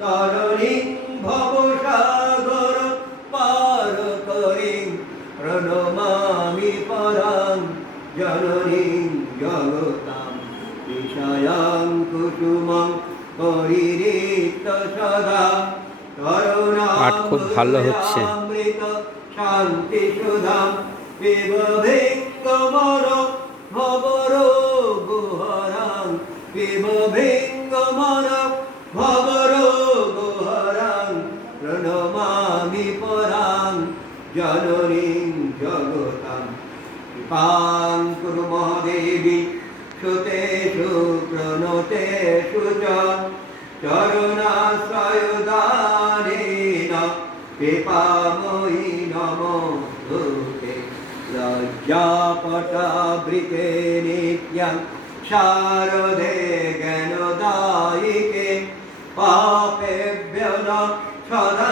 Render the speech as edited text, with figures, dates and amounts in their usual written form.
তরণীং ভবসাগর পার করিং প্রণমামি পরাং জননীং জগতাং বিষয়াং কুসুমং পরিরিক্ত সদা পাঠ খুব ভালো হচ্ছে। করুণামৃত শান্তি সুধাম বিভভিঙ্গমর ভবর গুহরাং বিভভিঙ্গমর ভবর গুহরাং প্রণমামি পরাং জননীং জগতাং কৃপাং কুরু মহাদেবী সুতেষু প্রণতেষু চ চরণাশ্রয়দানেন কৃপাময়ী নমস্তুতে লজ্জাপটাবৃতে নিত্যং শারদে জ্ঞানদায়িকে পাপেভ্যো ন সদা